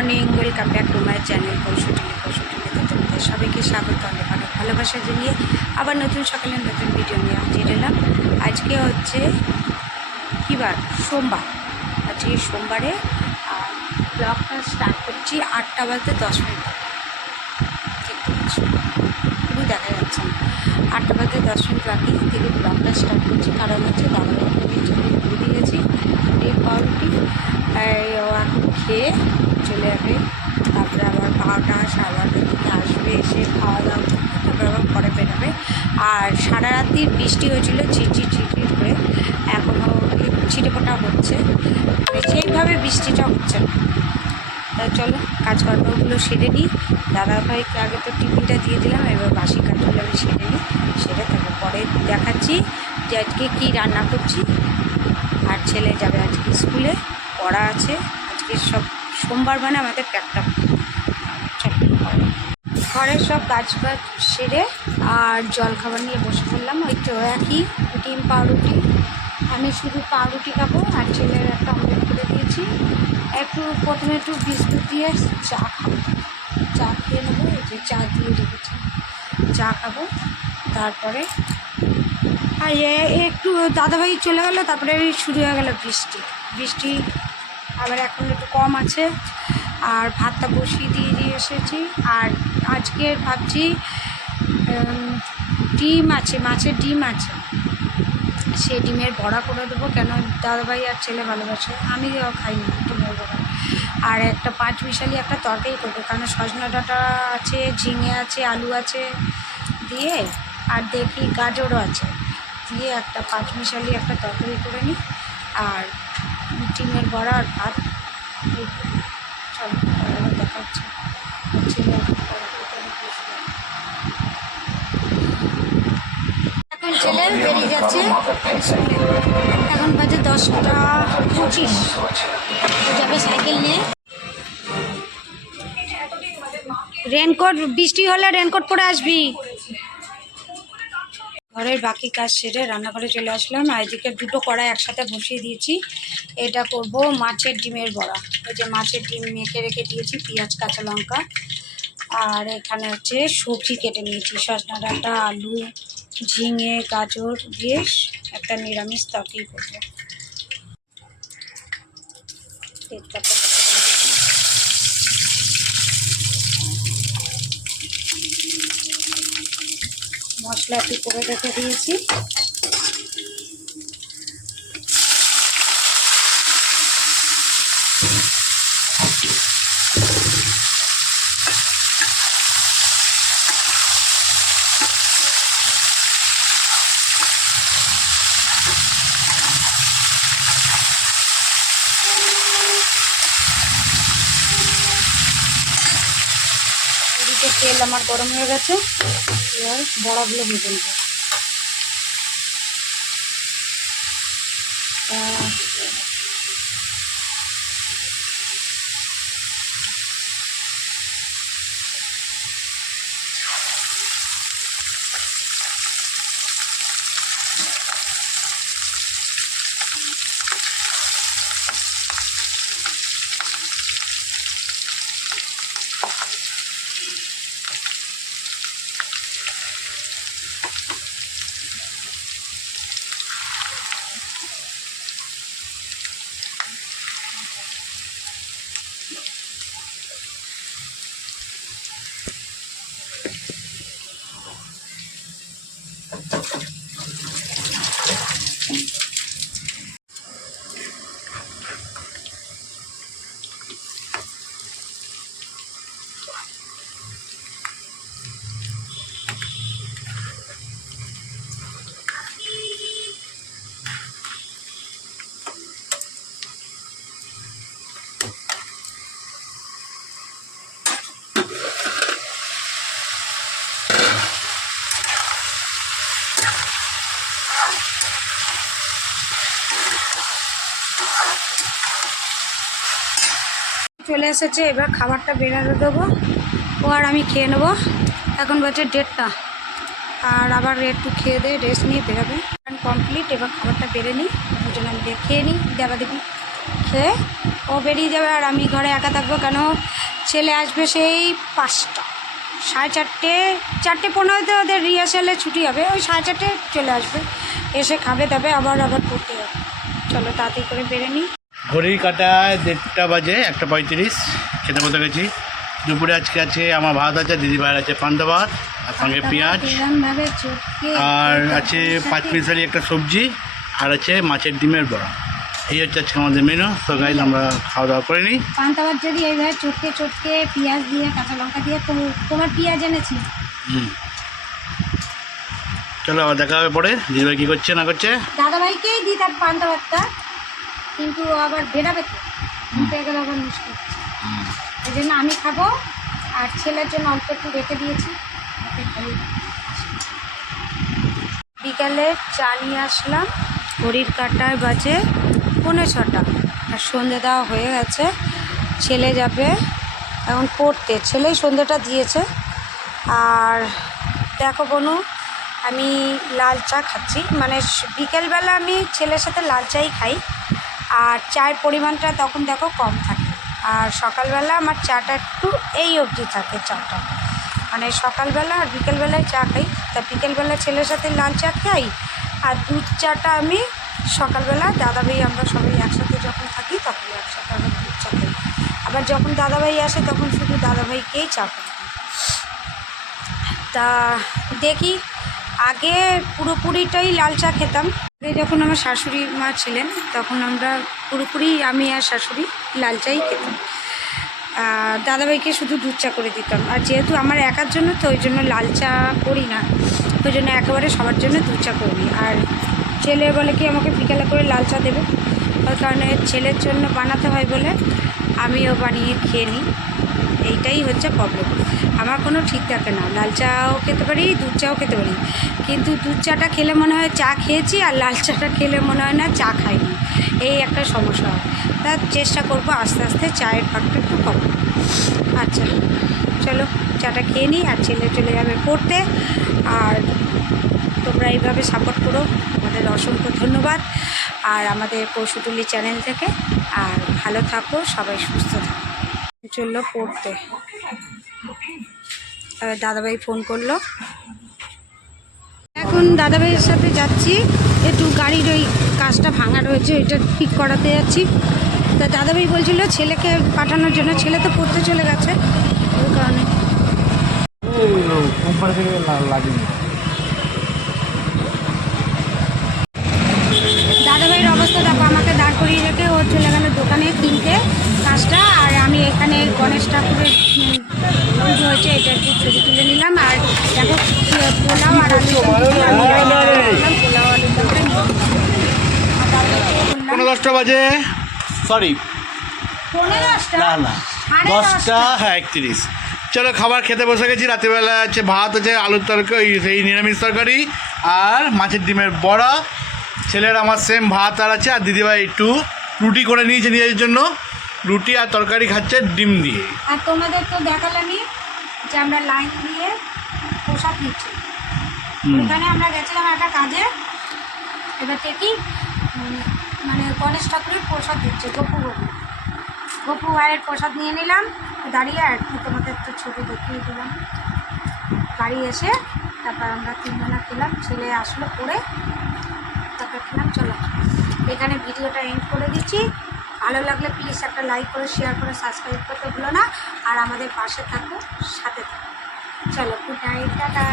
Morning, welcome back to my channel কৌশটিতে তোমাদের সবাইকে স্বাগত। অনেক অনেক ভালোবাসা জানিয়ে আবার নতুন সকালে নতুন ভিডিও নিয়ে হাজির এলাম। আজকে হচ্ছে কী বার? সোমবার। আজকে সোমবারে ব্লগটা স্টার্ট করছি 8টা বাজতে 10 মিনিট। দেখতে পাচ্ছি পুরো দেখা যাচ্ছে না। 8টা বাজতে 10 মিনিট বাকি থেকে ব্লগটা স্টার্ট করছি, কারণ হচ্ছে দাদাবাবুকে চলে ঘুরে গেছি পাউরুটি এখন খেয়ে চলে যাবে। তারপরে আবার 12টা 12:30 দিকে আসবে, এসে খাওয়া দাওয়া তারপরে আবার পরে বেরোবে। আর সারা রাত্রি বৃষ্টি হয়েছিল, ঝিরঝির করে, এখনও ছিটেফোঁটা হচ্ছে, সেইভাবে বৃষ্টিটা হচ্ছে না। তা চলো কাজকর্মগুলো সেরে নিই। দাদাভাইকে আগে তো টিফিনটা দিয়ে দিলাম, এবার বাসি কাজগুলো আমি সেরে নিই। সেরে তারপর পরে দেখাচ্ছি যে আজকে কী রান্না করছি। আর ছেলে যাবে আজকে স্কুলে, পড়া আছে আজকে। সব সোমবার মানে আমাদের প্যাকটা ঘরের সব কাজ সেরে আর জল খাবার নিয়ে বসে পড়লাম। ওই তো একই ডিম পাউরুটি, আমি শুধু পাউরুটি খাবো আর ছেলের একটা অমলেট করে দিয়েছি। প্রথমে একটু বিস্কুট দিয়ে চা খাবো, চা খেয়ে নেবো। এই যে চা দিয়ে রেখেছি, চা খাবো। তারপরে আর একটু দাদাভাই চলে গেলো, তারপরে শুরু হয়ে গেল বৃষ্টি। আবার এখন একটু কম আছে। আর ভাতটা বসিয়ে দিয়ে এসেছি। আর আজকে ভাবছি ডিম আছে, মাছের ডিম আছে, সেই ডিমের বড়া করে দেবো। কেন দাদাভাই আর ছেলে ভালোবাসে, আমি খাই না ডিমের বড়া। আর একটা 5 মিশালি একটা তরকারি করবো, কারণ সজনা ডাঁটা আছে, ঝিঙে আছে, আলু আছে দিয়ে, আর দেখি গাজরও আছে দিয়ে একটা 5 মিশালি একটা তরকারি করে নিই। আর ডিমের বড়া আর ভাত সব দেখা হচ্ছে। এখন ছেলে বেরিয়ে যাচ্ছে, এখন বাজে 10টা 25, যাবে সাইকেল নিয়ে। রেনকোট, বৃষ্টি হলে রেনকোট পরে আসবি। ঘরের বাকি কাজ সেরে রান্নাঘরে চলে আসলাম। আর এদিকে 2টো কড়াই একসাথে বসিয়ে দিয়েছি। এটা করব মাছের ডিমের বড়া। এই যে মাছের ডিম মেখে রেখে দিয়েছি, পেঁয়াজ কাঁচা লঙ্কা। আর এখানে হচ্ছে সবজি কেটে নিয়েছি, সজনা ডাঁটা, আলু, ঝিঙে, গাজর দিয়ে একটা নিরামিষ তরকারি করবো। মশলা একটু করে রেখে দিয়েছি। এদিকে তেল আমার গরম হয়ে গেছে, এবার বড়াগুলো ভেজে নেব। চলে এসেছে, এবার খাবারটা বেরাতে দেবো, ও আর আমি খেয়ে নেবো। এখন বাজে 1:30, আর আবার একটু খেয়ে দিয়ে রেস্ট নিয়ে বেরোবে। কমপ্লিট, এবার খাবারটা বেড়ে নিই, দুজন আমি খেয়ে নিই, দেবা দেখি খেয়ে ও বেরিয়ে যাবে আর আমি ঘরে একা থাকবো, কেন ছেলে আসবে সেই 5টা, 4:30 ওদের রিহার্সালে ছুটি হবে, ওই 4:30 চলে আসবে, এসে খাবে দাবে আবার পড়তে যাবে। চলো তাড়াতাড়ি করে বেরে নিই। ঘড়ির কাটায় 1:30 বাজে, 1:35 খেতে বসে গেছি। দুপুরে আজকে আছে আমার ভাত আছে, দিদিভাইয়ের আছে পান্তা ভাত আর সঙ্গে পেঁয়াজ, আর আছে 5 মিশালি একটা সবজি, আর আছে মাছের ডিমের বড়া। এই হচ্ছে আজকে আমাদের মেনু। তো গাইজ আমরা খাওয়া দাওয়া করে নিই। পান্তা ভাত যদি এইভাবে চটকে পেঁয়াজ দিয়ে কাঁচা লঙ্কা দিয়ে, তোমার পেঁয়াজ এনেছি। চলো আবার দেখা হবে পরে। দিদিভাই কী করছে না করছে, দাদাভাইকেই দিই তার পান্তা ভাতটা, কিন্তু আবার বেরাবে তো ঘুরতে গেলে আবার মুশকিল, এই জন্য আমি খাবো আর ছেলের জন্য অল্প একটু রেখে দিয়েছি। বিকালে চা নিয়ে আসলাম, ঘড়ির কাঁটায় বাজে 5:45 আর সন্ধে দেওয়া হয়ে গেছে। ছেলে যাবে এখন পড়তে, ছেলেই সন্ধেটা দিয়েছে। আর দেখো বনু, আমি লাল চা খাচ্ছি, মানে বিকেলবেলা আমি ছেলের সাথে লাল চাই খাই, আর চায়ের পরিমাণটা তখন দেখো কম থাকে। আর সকালবেলা আমার চাটা একটু এই অবধি থাকে, চাটা মানে সকালবেলা আর বিকেলবেলায় চা খাই। তা বিকেলবেলা ছেলের সাথে লাল চা খাই, আর দুধ চাটা আমি সকালবেলা দাদাভাই আমরা সবাই একসাথে যখন থাকি তখন একসাথে আমরা দুধ চা খাই। আবার যখন দাদাভাই আসে তখন শুধু দাদাভাইকেই চা খাই। তা দেখি, আগে পুরোপুরিটাই লাল চা খেতাম। আগে যখন আমার শাশুড়ি মা ছিলেন তখন আমরা পুরোপুরি আমি আর শাশুড়ি লাল চাই খেতাম, দাদাভাইকে শুধু দুধ চা করে দিতাম। আর যেহেতু আমার একার জন্য তো ওই জন্য লাল চা করি না, ওই জন্য একেবারে সবার জন্য দুধ চা করি। আর ছেলে বলে কি আমাকে বিকেলে করে লাল চা দেবে, ওই কারণে ছেলের জন্য বানাতে হয় বলে আমিও বানিয়ে খেয়ে নিই। এইটাই হচ্ছে প্রবলেম, আমার কোনো ঠিক থাকে না, লাল চাও খেতে পারি দুধ চাও খেতে পারি, কিন্তু দুধ চাটা খেলে মনে হয় চা খেয়েছি, আর লাল চাটা খেলে মনে হয় না চা খাইনি, এই একটা সমস্যা হয়। তা চেষ্টা করবো আস্তে আস্তে চায়ের ভাগটা একটু কম। আচ্ছা চলো চাটা খেয়ে নিই, আর ছেলে চলে যাবে পড়তে। আর তোমরা এইভাবে সাপোর্ট করো, আমাদের অসংখ্য ধন্যবাদ। আর আমাদের কৌশটুলি চ্যানেল থেকে, আর ভালো থাকো সবাই, সুস্থ থাকো। চললো পড়তে, দাদাভাই ফোন করলো, এখন দাদাভাইয়ের সাথে যাচ্ছি, একটু গাড়ির ওই কাজটা ভাঙা রয়েছে ওইটা ঠিক করাতে যাচ্ছি। তা দাদাভাই বলছিল ছেলেকে পাঠানোর জন্য, ছেলে তো পড়তে চলে গেছে ওই কারণে। দাদাভাইয়ের অবস্থা দেখো, আমাকে দাঁড় করিয়ে রেখে ও চলে গেল দোকানে কিনতে কাজটা, আর আমি এখানে গণেশ ঠাকুরের পুজো হয়েছে এটা একটু ছবি তুলে নিলাম। আর দেখো পোলাও আর আলু পোলাও আলু তরকারি 10টা বাজে, সরি 10:30 না 10টা, হ্যাঁ 31। চলো খাবার খেতে বসে গেছি। রাত্রিবেলা আছে ভাত আছে, আলুর তরকারি, সেই নিরামিষ তরকারি আর মাছের ডিমের বড়া। ছেলের আমার সেম ভাত আর আছে, আর দিদিভাই একটু রুটি করে নিয়েছে নিজের জন্য, রুটি আর তরকারি খাচ্ছে ডিম দিয়ে। আর তোমাদের তো দেখালামই যে আমরা লাইন দিয়ে প্রসাদ নিচ্ছি, ওখানে আমরা গেছিলাম একটা কাজে, এবার দেখি মানে গণেশ ঠাকুরের প্রসাদ দিচ্ছে, গপু ভাইয়ের প্রসাদ নিয়ে নিলাম দাঁড়িয়ে, আর তোমাদের একটু ছবি দেখিয়ে দিলাম। বাড়ি এসে তারপর আমরা 3 জনা খেলাম, ছেলে আসলো পড়ে তারপর খেলাম। চলো এখানে ভিডিওটা এন্ড করে দিচ্ছি। ভালো লাগলে প্লিজ একটা লাইক করে শেয়ার করে সাবস্ক্রাইব করতে ভুলো না, আর আমাদের পাশে থাকো, সাথে থাকো। চলো গুড নাইট, টাটা।